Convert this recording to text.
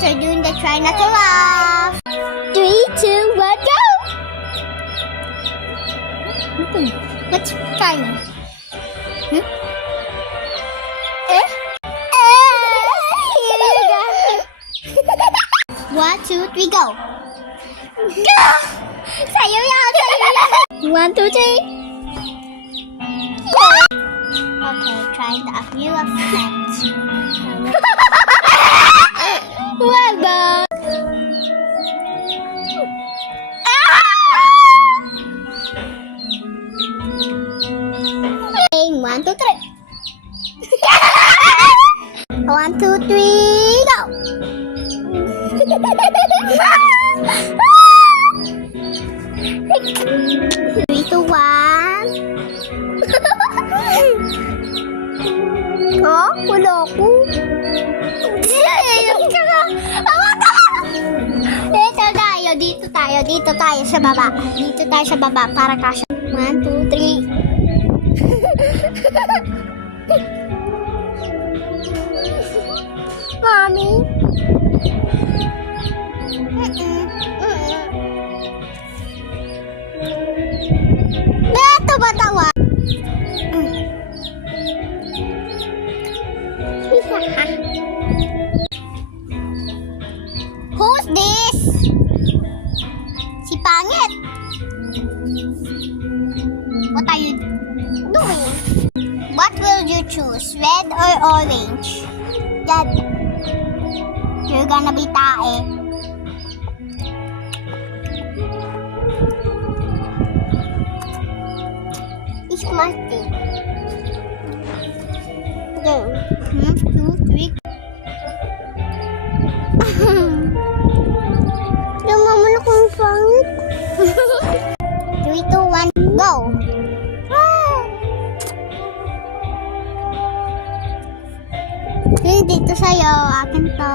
kids are doing the try not to laugh. 3, 2, 1, go! Okay, what's funny? Hmm? Eh? Here you go. 1, 2, 3, go! Go! Sayo yan! 1, 2, 3. Okay, trying the new effect. Wag! Okay, 1, 2, 3. 1, 2, 3, go! 3, 2, 1. Ha? Wala ko. Dito tayo sa baba. Dito tayo sa baba para kasya. 1, 2, 3. Mommy. Beto ba tawa? Who's this? Si Pangit. What are you doing? What will you choose? Red or orange? Red. You're gonna be tae. It's Martin. Go. 1, 2, 3. Naman mo na kung pangit. 3, 2, 1, go! Dito sa'yo, akin to.